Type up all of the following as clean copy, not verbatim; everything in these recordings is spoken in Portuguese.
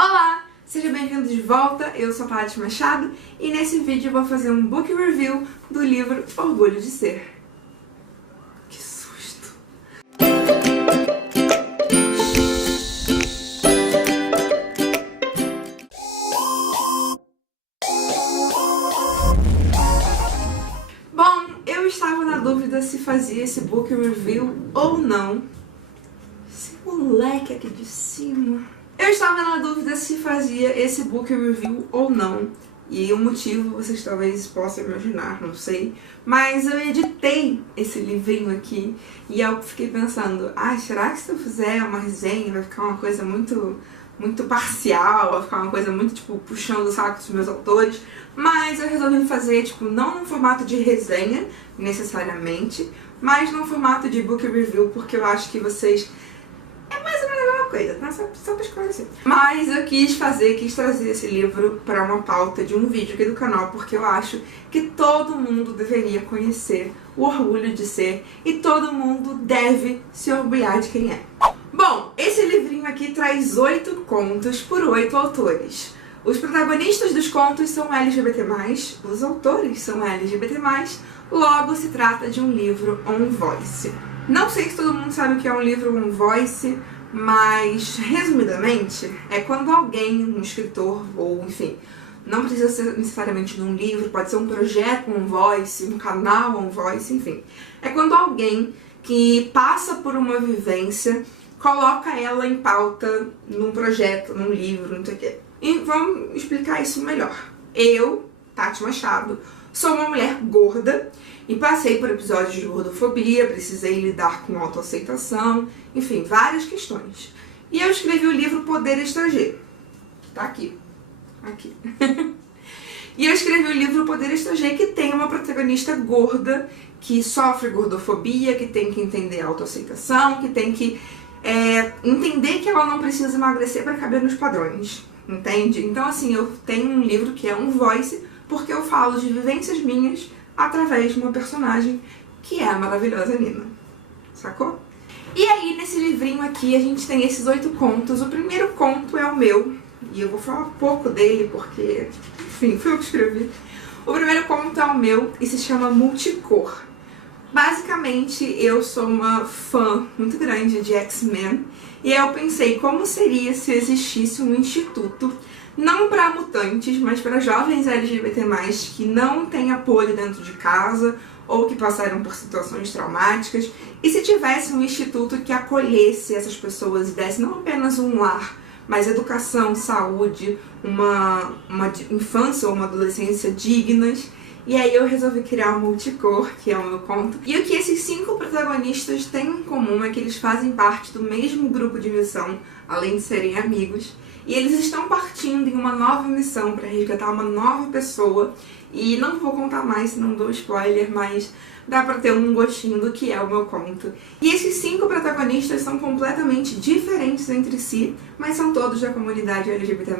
Olá! Seja bem-vindo de volta, eu sou a Paty Machado e nesse vídeo eu vou fazer um book review do livro Orgulho de Ser. Que susto! Bom, eu estava na dúvida se fazia esse book review ou não. Esse moleque aqui de cima... Eu estava na dúvida se fazia esse book review ou não. E o motivo vocês talvez possam imaginar, não sei. Mas eu editei esse livrinho aqui e eu fiquei pensando, será que se eu fizer uma resenha vai ficar uma coisa muito parcial, vai ficar uma coisa muito, tipo, puxando o saco dos meus autores? Mas eu resolvi fazer, tipo, não no formato de resenha, necessariamente, mas no formato de book review, porque eu acho que vocês... É mais ou menos a mesma coisa, tá? Só pra esclarecer. Mas eu quis trazer esse livro pra uma pauta de um vídeo aqui do canal, porque eu acho que todo mundo deveria conhecer o Orgulho de Ser e todo mundo deve se orgulhar de quem é. Bom, esse livrinho aqui traz 8 contos por 8 autores. Os protagonistas dos contos são LGBT+, os autores são LGBT+, logo se trata de um livro on voice. Não sei se todo mundo sabe o que é um livro on voice, mas, resumidamente, é quando alguém, um escritor, ou enfim, não precisa ser necessariamente num livro, pode ser um projeto on voice, um canal on voice, enfim. É quando alguém que passa por uma vivência coloca ela em pauta num projeto, num livro, não sei o quê. E vamos explicar isso melhor. Eu, Paty Machado, sou uma mulher gorda e passei por episódios de gordofobia, precisei lidar com autoaceitação, enfim, várias questões. E eu escrevi o livro Poder Estrangeiro, que tá aqui. E eu escrevi o livro Poder Estrangeiro, que tem uma protagonista gorda, que sofre gordofobia, que tem que entender a autoaceitação, que tem que entender que ela não precisa emagrecer para caber nos padrões, entende? Então, assim, eu tenho um livro que é um voice, porque eu falo de vivências minhas através de uma personagem que é a maravilhosa Nina. Sacou? E aí, nesse livrinho aqui, a gente tem esses 8 contos. O primeiro conto é o meu, e eu vou falar pouco dele porque, enfim, foi eu que escrevi. O primeiro conto é o meu e se chama Multicor. Basicamente, eu sou uma fã muito grande de X-Men e eu pensei como seria se existisse um instituto não para mutantes, mas para jovens LGBT+, que não têm apoio dentro de casa ou que passaram por situações traumáticas, e se tivesse um instituto que acolhesse essas pessoas e desse não apenas um lar, mas educação, saúde, uma infância ou uma adolescência dignas. E aí eu resolvi criar o Multicor, que é o meu conto. E o que esses 5 protagonistas têm em comum é que eles fazem parte do mesmo grupo de missão, além de serem amigos. E eles estão partindo em uma nova missão para resgatar uma nova pessoa. E não vou contar mais, não dou spoiler, mas dá pra ter um gostinho do que é o meu conto. E esses 5 protagonistas são completamente diferentes entre si, mas são todos da comunidade LGBT+,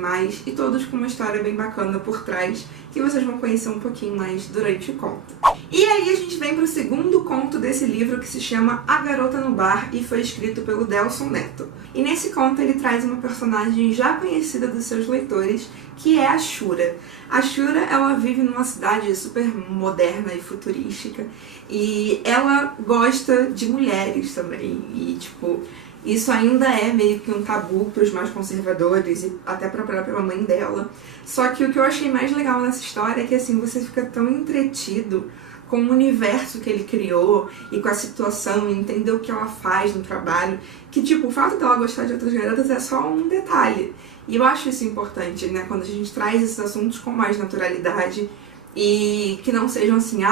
e todos com uma história bem bacana por trás, que vocês vão conhecer um pouquinho mais durante o conto. E aí a gente vem pro segundo conto desse livro, que se chama A Garota no Bar, e foi escrito pelo Delson Neto. E nesse conto ele traz uma personagem já conhecida dos seus leitores, que é a Shura. A Shura, ela vive numa cidade super moderna e futurística, e ela gosta de mulheres também, e tipo, isso ainda é meio que um tabu para os mais conservadores e até para a própria mãe dela. Só que o que eu achei mais legal nessa história é que assim, você fica tão entretido com o universo que ele criou e com a situação, e entender o que ela faz no trabalho, que tipo, o fato dela gostar de outras garotas é só um detalhe. E eu acho isso importante, né, quando a gente traz esses assuntos com mais naturalidade e que não sejam assim,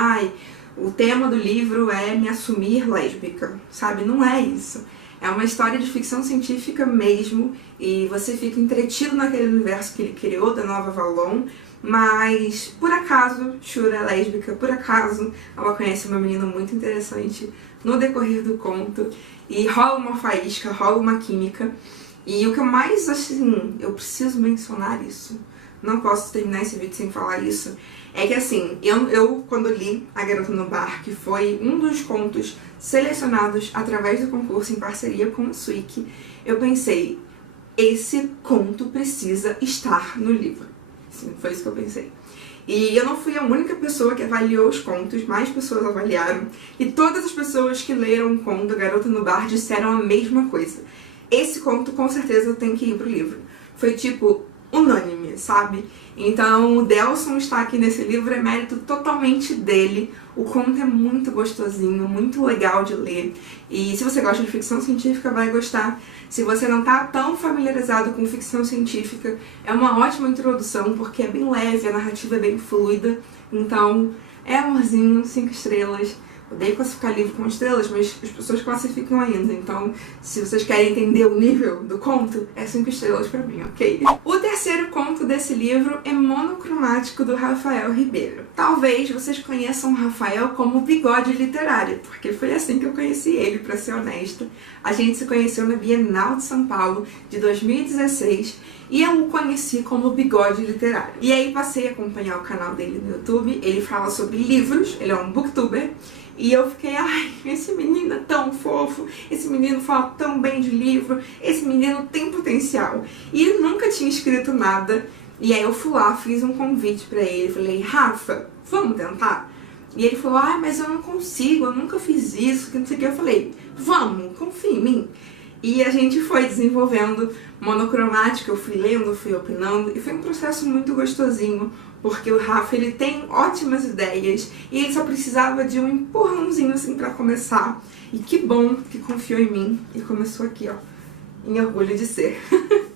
o tema do livro é me assumir lésbica, sabe? Não é isso. É uma história de ficção científica mesmo, e você fica entretido naquele universo que ele criou, da Nova Avalon, mas por acaso Shura é lésbica, por acaso ela conhece uma menina muito interessante no decorrer do conto, e rola uma faísca, rola uma química. E o que eu mais, assim, eu preciso mencionar isso, não posso terminar esse vídeo sem falar isso, é que assim, eu quando li A Garota no Bar, que foi um dos contos selecionados através do concurso em parceria com o Swik, eu pensei, esse conto precisa estar no livro. Sim, foi isso que eu pensei. E eu não fui a única pessoa que avaliou os contos, mais pessoas avaliaram. E todas as pessoas que leram o conto Garota no Bar disseram a mesma coisa. Esse conto com certeza tem que ir pro livro. Foi tipo unânime, sabe? Então o Delson estar aqui nesse livro é mérito totalmente dele. O conto é muito gostosinho, muito legal de ler. E se você gosta de ficção científica, vai gostar. Se você não tá tão familiarizado com ficção científica, é uma ótima introdução, porque é bem leve, a narrativa é bem fluida. Então, é amorzinho, 5 estrelas. Odeio classificar livro com estrelas, mas as pessoas classificam ainda. Então, se vocês querem entender o nível do conto, é 5 estrelas pra mim, ok? O terceiro conto desse livro é Monocromático, do Rafael Ribeiro. Talvez vocês conheçam o Rafael como Bigode Literário, porque foi assim que eu conheci ele, pra ser honesta. A gente se conheceu na Bienal de São Paulo, de 2016, e eu o conheci como Bigode Literário. E aí passei a acompanhar o canal dele no YouTube. Ele fala sobre livros, ele é um booktuber. E eu fiquei, ai, esse menino é tão fofo, esse menino fala tão bem de livro, esse menino tem potencial. E ele nunca tinha escrito nada, e aí eu fui lá, fiz um convite pra ele, falei, Rafa, vamos tentar? E ele falou, ai, mas eu não consigo, eu nunca fiz isso, que não sei o que. Eu falei, vamos, confia em mim. E a gente foi desenvolvendo Monocromático, eu fui lendo, fui opinando, e foi um processo muito gostosinho, porque o Rafa, ele tem ótimas ideias, e ele só precisava de um empurrãozinho assim pra começar. E que bom que confiou em mim, e começou aqui, ó, em orgulho de ser.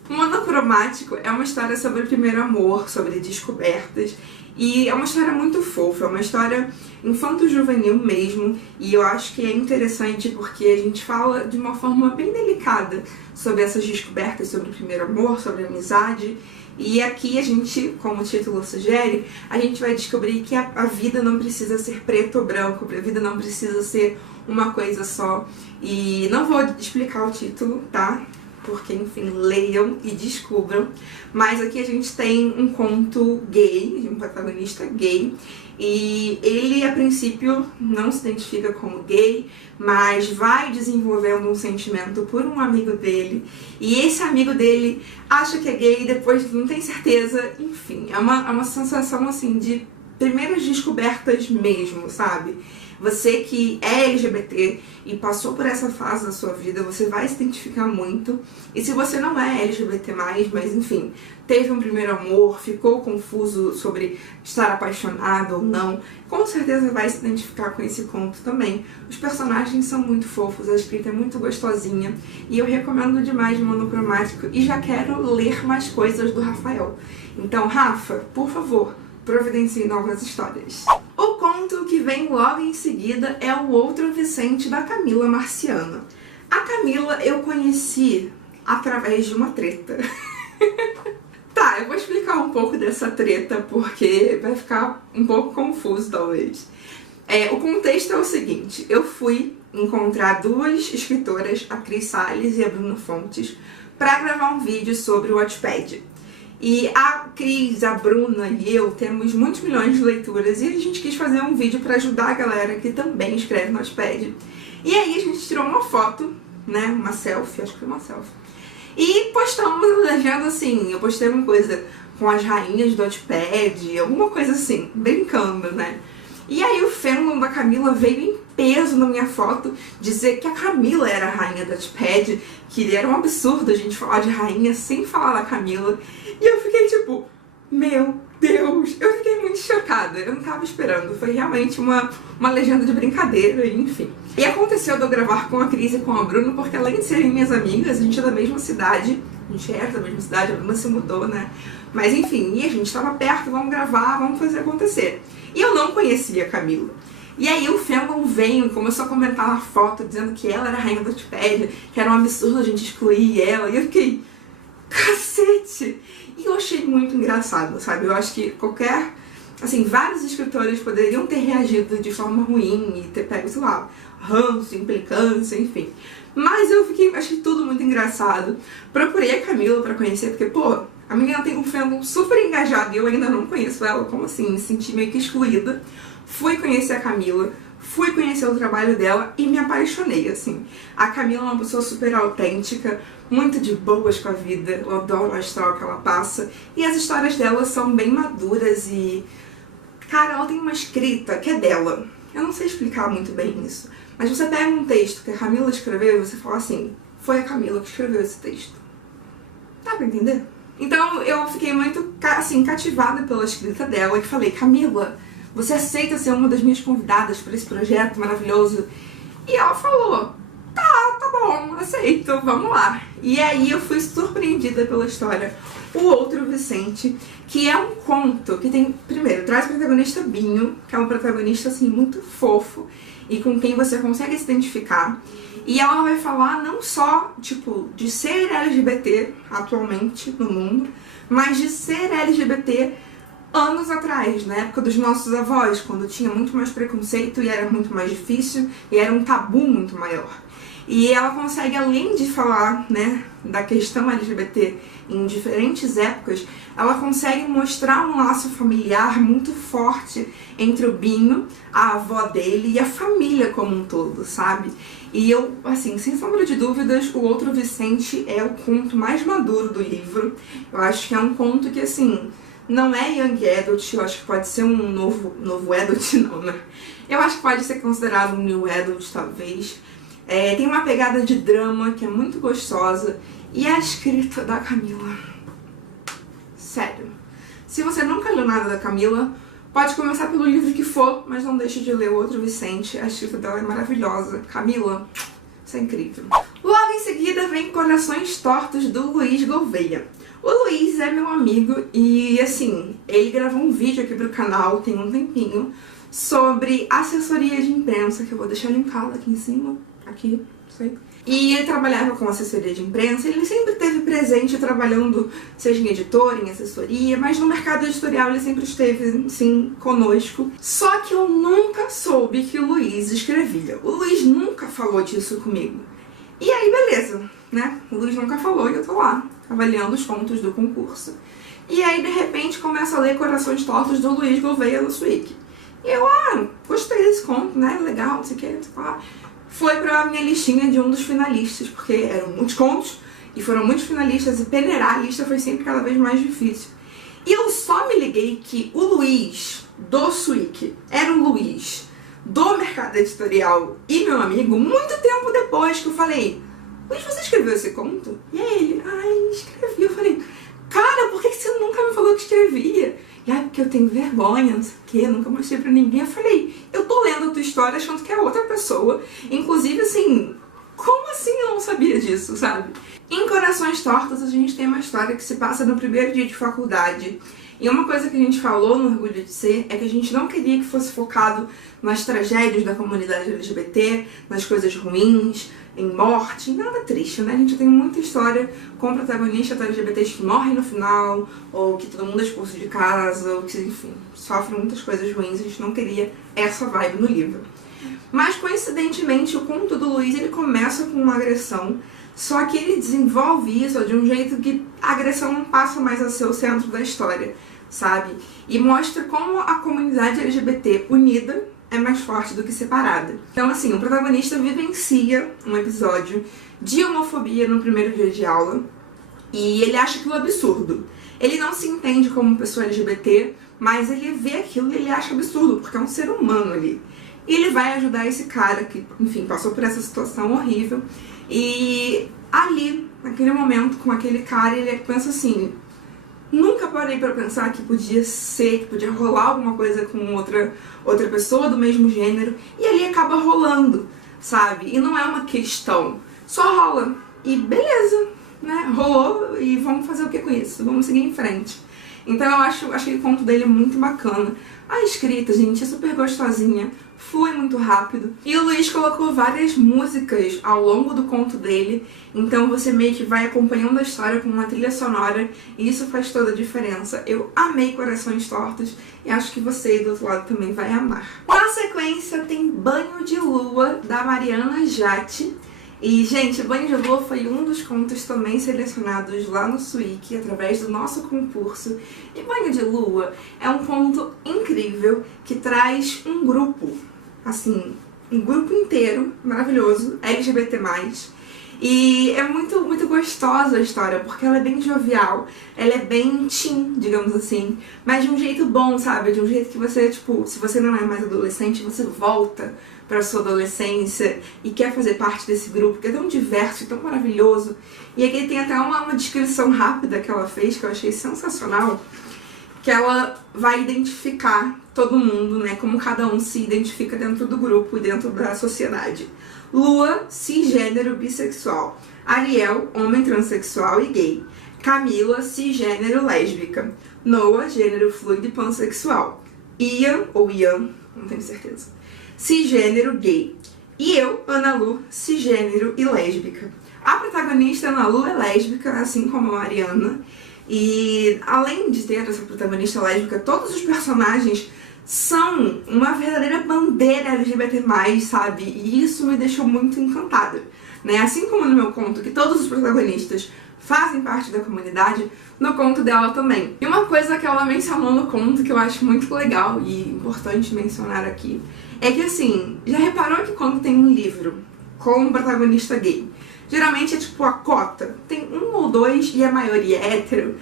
Monocromático é uma história sobre o primeiro amor, sobre descobertas, e é uma história muito fofa, é uma história infanto-juvenil mesmo, e eu acho que é interessante porque a gente fala de uma forma bem delicada sobre essas descobertas, sobre o primeiro amor, sobre a amizade, e aqui a gente, como o título sugere, a gente vai descobrir que a vida não precisa ser preto ou branco, a vida não precisa ser uma coisa só, e não vou explicar o título, tá? Porque, enfim, leiam e descubram. Mas aqui a gente tem um conto gay, de um protagonista gay, e ele, a princípio, não se identifica como gay, mas vai desenvolvendo um sentimento por um amigo dele, e esse amigo dele acha que é gay e depois não tem certeza. Enfim, é uma sensação, assim, de primeiras descobertas mesmo, sabe? Você que é LGBT e passou por essa fase da sua vida, você vai se identificar muito. E se você não é LGBT+, mas enfim, teve um primeiro amor, ficou confuso sobre estar apaixonado ou não, com certeza vai se identificar com esse conto também. Os personagens são muito fofos, a escrita é muito gostosinha, e eu recomendo demais Monocromático, e já quero ler mais coisas do Rafael. Então, Rafa, por favor, providencie novas histórias. O conto que vem logo em seguida é O Outro Vicente, da Camila Marciano. A Camila eu conheci através de uma treta. Tá, eu vou explicar um pouco dessa treta porque vai ficar um pouco confuso talvez. O contexto é o seguinte, eu fui encontrar duas escritoras, a Cris Salles e a Bruna Fontes, para gravar um vídeo sobre o Wattpad. E a Cris, a Bruna e eu temos muitos milhões de leituras, e a gente quis fazer um vídeo para ajudar a galera que também escreve no Wattpad. E aí a gente tirou uma foto, né, uma selfie, acho que foi uma selfie, e postamos a legenda assim, eu postei uma coisa com as rainhas do Wattpad, alguma coisa assim, brincando, né. E aí o fandom da Camila veio em peso na minha foto dizer que a Camila era a rainha do Wattpad, que era um absurdo a gente falar de rainha sem falar da Camila. E eu fiquei tipo, meu Deus, eu fiquei muito chocada, eu não tava esperando, foi realmente uma legenda de brincadeira, enfim. E aconteceu de eu gravar com a Cris e com a Bruna, porque além de serem minhas amigas, a gente é da mesma cidade, a gente era da mesma cidade, a Bruna se mudou, né? Mas enfim, e a gente tava perto, vamos gravar, vamos fazer acontecer. E eu não conhecia a Camila. E aí o fandom veio e começou a comentar na foto, dizendo que ela era a rainha do Wattpad, que era um absurdo a gente excluir ela, e eu fiquei, cacete! E eu achei muito engraçado, sabe? Eu acho que qualquer, assim, vários escritores poderiam ter reagido de forma ruim e ter pego, sei lá, ranço, implicância, enfim. Mas eu achei tudo muito engraçado. Procurei a Camila pra conhecer, porque, pô, a menina tem um fandom super engajado e eu ainda não conheço ela, como assim? Me senti meio que excluída. Fui conhecer a Camila, fui conhecer o trabalho dela e me apaixonei, assim. A Camila é uma pessoa super autêntica, muito de boas com a vida, eu adoro o astral que ela passa, e as histórias dela são bem maduras e... Cara, ela tem uma escrita que é dela. Eu não sei explicar muito bem isso, mas você pega um texto que a Camila escreveu e você fala assim, foi a Camila que escreveu esse texto. Dá pra entender? Então eu fiquei muito, assim, cativada pela escrita dela e falei, Camila, você aceita ser uma das minhas convidadas para esse projeto maravilhoso? E ela falou, tá bom, aceito, vamos lá. E aí eu fui surpreendida pela história O Outro Vicente, que é um conto que tem, primeiro, traz o protagonista Binho, que é um protagonista, assim, muito fofo e com quem você consegue se identificar. E ela vai falar não só, tipo, de ser LGBT atualmente no mundo, mas de ser LGBT anos atrás, na época dos nossos avós, quando tinha muito mais preconceito e era muito mais difícil e era um tabu muito maior. E ela consegue, além de falar, né, da questão LGBT em diferentes épocas, ela consegue mostrar um laço familiar muito forte entre o Binho, a avó dele e a família como um todo, sabe? E eu, assim, sem sombra de dúvidas, O Outro Vicente é o conto mais maduro do livro. Eu acho que é um conto que, assim, não é young adult, eu acho que pode ser um novo adult, não, né? Eu acho que pode ser considerado um new adult, talvez. Tem uma pegada de drama que é muito gostosa. E a escrita da Camila, sério, se você nunca leu nada da Camila, pode começar pelo livro que for, mas não deixe de ler O Outro Vicente, a escrita dela é maravilhosa. Camila, isso é incrível. Logo em seguida vem Corações Tortos, do Luiz Gouveia. O Luiz é meu amigo e, assim, ele gravou um vídeo aqui pro canal tem um tempinho sobre assessoria de imprensa, que eu vou deixar linkado aqui em cima, aqui, não sei. E ele trabalhava com assessoria de imprensa, ele sempre esteve presente trabalhando, seja em editor, em assessoria, mas no mercado editorial ele sempre esteve, sim, conosco. Só que eu nunca soube que o Luiz escrevia. O Luiz nunca falou disso comigo. E aí, beleza, né? O Luiz nunca falou e eu tô lá, avaliando os contos do concurso. E aí, de repente, começo a ler Corações Tortos, do Luiz Gouveia no Swig. E eu, gostei desse conto, né? Legal, não sei o que, não sei o que. Foi pra minha listinha de um dos finalistas, porque eram muitos contos e foram muitos finalistas e peneirar a lista foi sempre cada vez mais difícil. E eu só me liguei que o Luiz do Swig era o Luiz do mercado editorial e meu amigo muito tempo depois que eu falei, Luiz, você escreveu esse conto? E aí ele, escrevi. Eu falei, cara, por que você nunca me falou que escrevia? E porque eu tenho vergonha, não sei o que, nunca mostrei pra ninguém. Eu falei, eu tô lendo a tua história achando que é outra pessoa. Inclusive, assim, como assim eu não sabia disso, sabe? Em Corações Tortos, a gente tem uma história que se passa no primeiro dia de faculdade. E uma coisa que a gente falou no Orgulho de Ser é que a gente não queria que fosse focado nas tragédias da comunidade LGBT, nas coisas ruins, em morte, nada triste, né? A gente tem muita história com protagonistas LGBTs que morrem no final, ou que todo mundo é expulso de casa, ou que, enfim, sofrem muitas coisas ruins. A gente não queria essa vibe no livro. Mas, coincidentemente, o conto do Luiz, ele começa com uma agressão, só que ele desenvolve isso de um jeito que a agressão não passa mais a ser o centro da história, sabe? E mostra como a comunidade LGBT unida é mais forte do que separada. Então, assim, o protagonista vivencia um episódio de homofobia no primeiro dia de aula e ele acha aquilo absurdo. Ele não se entende como pessoa LGBT, mas ele vê aquilo e ele acha absurdo, porque é um ser humano ali. E ele vai ajudar esse cara que, enfim, passou por essa situação horrível. E ali, naquele momento, com aquele cara, ele pensa assim, nunca parei pra pensar que podia ser, que podia rolar alguma coisa com outra pessoa do mesmo gênero. E ali acaba rolando, sabe? E não é uma questão, só rola. E beleza, né? Rolou e vamos fazer o que com isso? Vamos seguir em frente. Então eu acho aquele conto dele muito bacana. A escrita, gente, é super gostosinha, flui muito rápido. E o Luiz colocou várias músicas ao longo do conto dele, então você meio que vai acompanhando a história com uma trilha sonora, e isso faz toda a diferença. Eu amei Corações Tortos, e acho que você aí do outro lado também vai amar. Na sequência tem Banho de Lua, da Mariana Jatti. E, gente, Banho de Lua foi um dos contos também selecionados lá no Swig, através do nosso concurso. E Banho de Lua é um conto incrível que traz um grupo, assim, um grupo inteiro maravilhoso, LGBT+. E é muito, muito gostosa a história, porque ela é bem jovial, ela é bem teen, digamos assim, mas de um jeito bom, sabe? De um jeito que você, tipo, se você não é mais adolescente, você volta pra sua adolescência e quer fazer parte desse grupo, que é tão diverso e tão maravilhoso. E aqui tem até uma descrição rápida que ela fez, que eu achei sensacional, que ela vai identificar todo mundo, né, como cada um se identifica dentro do grupo e dentro da sociedade. Lua, cisgênero bissexual. Ariel, homem transexual e gay. Camila, cisgênero lésbica. Noah, gênero fluido e pansexual. Ian, ou Ian, não tenho certeza, cisgênero gay. E eu, Ana Lu, cisgênero e lésbica. A protagonista, Ana Lu, é lésbica, assim como a Mariana. E além de ter essa protagonista lésbica, todos os personagens são uma verdadeira bandeira LGBT+, sabe? E isso me deixou muito encantada, né? Assim como no meu conto, que todos os protagonistas fazem parte da comunidade, no conto dela também. E uma coisa que ela mencionou no conto que eu acho muito legal e importante mencionar aqui, é que assim, já reparou que quando tem um livro com um protagonista gay, geralmente é tipo a cota, tem um ou dois e a maioria é hétero.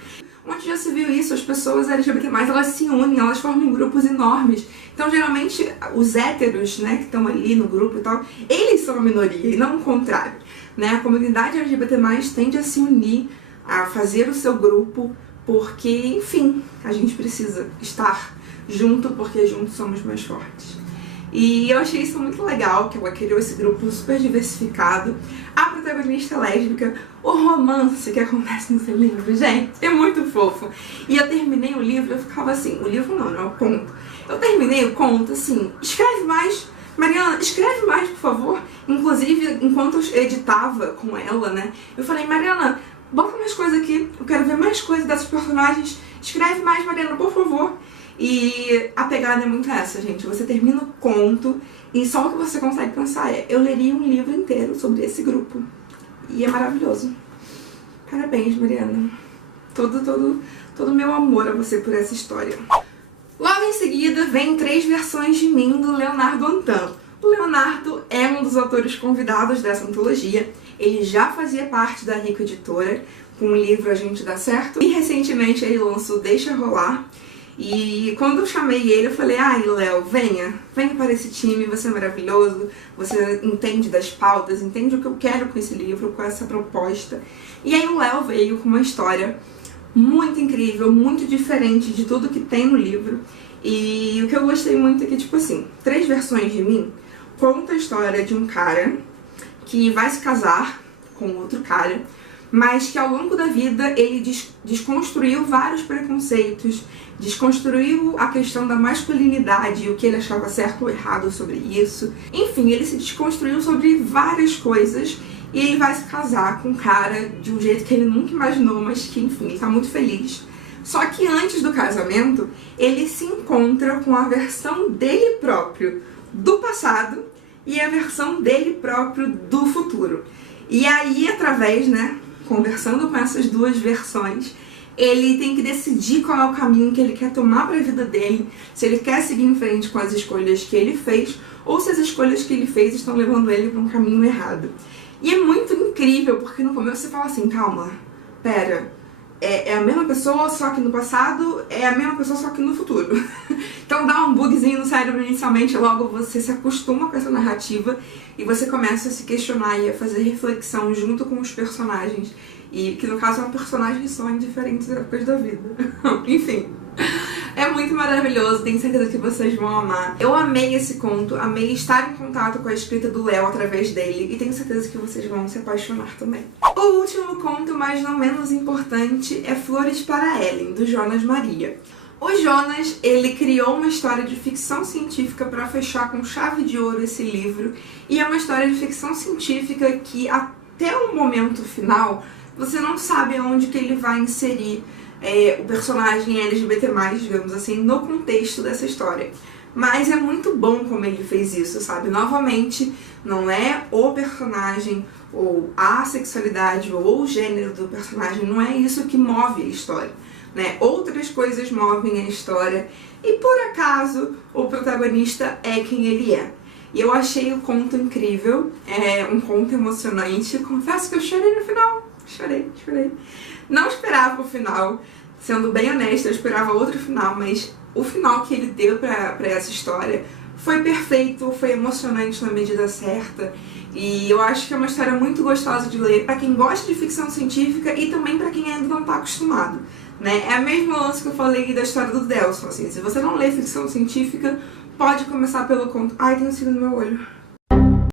Onde já se viu isso, as pessoas LGBT+, elas se unem, elas formam grupos enormes. Então, geralmente, os héteros, né, que estão ali no grupo e tal, eles são a minoria, e não o contrário, né? A comunidade LGBT+, tende a se unir, a fazer o seu grupo, porque, enfim, a gente precisa estar junto, porque juntos somos mais fortes. E eu achei isso muito legal, que ela criou esse grupo super diversificado. A protagonista lésbica, o romance que acontece nesse livro, gente, é muito fofo. E eu terminei o livro, eu ficava assim, o livro não, é o conto. Eu terminei o conto assim, escreve mais, Mariana, escreve mais, por favor. Inclusive, enquanto eu editava com ela, né, eu falei, Mariana, bota mais coisa aqui, eu quero ver mais coisa dessas personagens, escreve mais, Mariana, por favor. E a pegada é muito essa, gente. Você termina o conto e só o que você consegue pensar é: eu leria um livro inteiro sobre esse grupo. E é maravilhoso. Parabéns, Mariana. Todo meu amor a você por essa história. Logo em seguida, vem 3 versões de mim do Leonardo Antan. O Leonardo é um dos autores convidados dessa antologia. Ele já fazia parte da Rico Editora com o livro A Gente Dá Certo. E recentemente ele lançou Deixa Rolar. E quando eu chamei ele, eu falei, ai, Léo, venha para esse time, você é maravilhoso, você entende das pautas, entende o que eu quero com esse livro, com essa proposta. E aí o Léo veio com uma história muito incrível, muito diferente de tudo que tem no livro. E o que eu gostei muito é que, tipo assim, 3 versões de mim conta a história de um cara que vai se casar com outro cara, mas que ao longo da vida ele desconstruiu vários preconceitos, desconstruiu a questão da masculinidade e o que ele achava certo ou errado sobre isso. Enfim, ele se desconstruiu sobre várias coisas e ele vai se casar com um cara de um jeito que ele nunca imaginou, mas que, enfim, ele tá muito feliz. Só que antes do casamento, ele se encontra com a versão dele próprio do passado e a versão dele próprio do futuro. E aí, através, né, conversando com essas 2 versões, ele tem que decidir qual é o caminho que ele quer tomar para a vida dele, se ele quer seguir em frente com as escolhas que ele fez, ou se as escolhas que ele fez estão levando ele para um caminho errado. E é muito incrível, porque no começo você fala assim, calma, pera, é a mesma pessoa, só que no passado, é a mesma pessoa, só que no futuro. Então dá um bugzinho no cérebro inicialmente, logo você se acostuma com essa narrativa e você começa a se questionar e a fazer reflexão junto com os personagens. E que no caso é um personagem só em diferentes épocas da vida. Enfim, é muito maravilhoso, tenho certeza que vocês vão amar. Eu amei esse conto, amei estar em contato com a escrita do Léo através dele e tenho certeza que vocês vão se apaixonar também. O último conto, mas não menos importante, é Flores para Ellen, do Jonas Maria. O Jonas, ele criou uma história de ficção científica para fechar com chave de ouro esse livro, e é uma história de ficção científica que até o momento final você não sabe aonde que ele vai inserir o personagem LGBT+, digamos assim, no contexto dessa história. Mas é muito bom como ele fez isso, sabe? Novamente, não é o personagem, ou a sexualidade, ou o gênero do personagem, não é isso que move a história, né? Outras coisas movem a história, e por acaso, o protagonista é quem ele é. E eu achei o conto incrível, é um conto emocionante. Confesso que eu chorei no final. Chorei. Não esperava o final, sendo bem honesta, eu esperava outro final, mas o final que ele deu pra essa história foi perfeito, foi emocionante na medida certa. E eu acho que é uma história muito gostosa de ler pra quem gosta de ficção científica e também pra quem ainda não tá acostumado, né? É o mesmo lance que eu falei da história do Delson, assim, se você não lê ficção científica, pode começar pelo conto... Ai, tem um cílio no meu olho.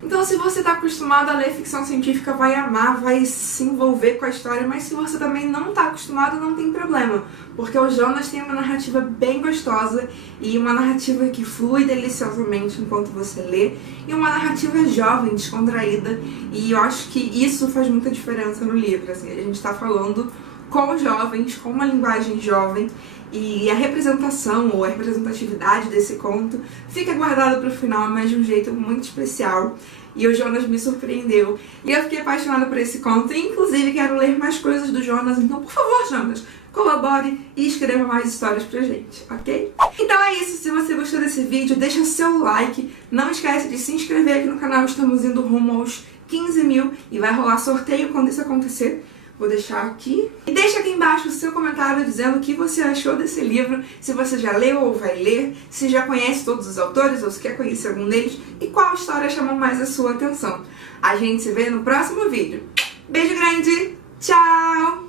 Então, se você tá acostumado a ler ficção científica, vai amar, vai se envolver com a história, mas se você também não tá acostumado, não tem problema, porque o Jonas tem uma narrativa bem gostosa e uma narrativa que flui deliciosamente enquanto você lê, e uma narrativa jovem, descontraída, e eu acho que isso faz muita diferença no livro, assim, a gente tá falando com jovens, com uma linguagem jovem, e a representação ou a representatividade desse conto fica guardada para o final, mas de um jeito muito especial. E o Jonas me surpreendeu. E eu fiquei apaixonada por esse conto. E, inclusive, quero ler mais coisas do Jonas. Então, por favor, Jonas, colabore e escreva mais histórias pra gente, ok? Então é isso. Se você gostou desse vídeo, deixa seu like. Não esquece de se inscrever aqui no canal. Estamos indo rumo aos 15 mil. E vai rolar sorteio quando isso acontecer. Vou deixar aqui. E deixa aqui embaixo o seu comentário dizendo o que você achou desse livro, se você já leu ou vai ler, se já conhece todos os autores ou se quer conhecer algum deles e qual história chamou mais a sua atenção. A gente se vê no próximo vídeo. Beijo grande, tchau!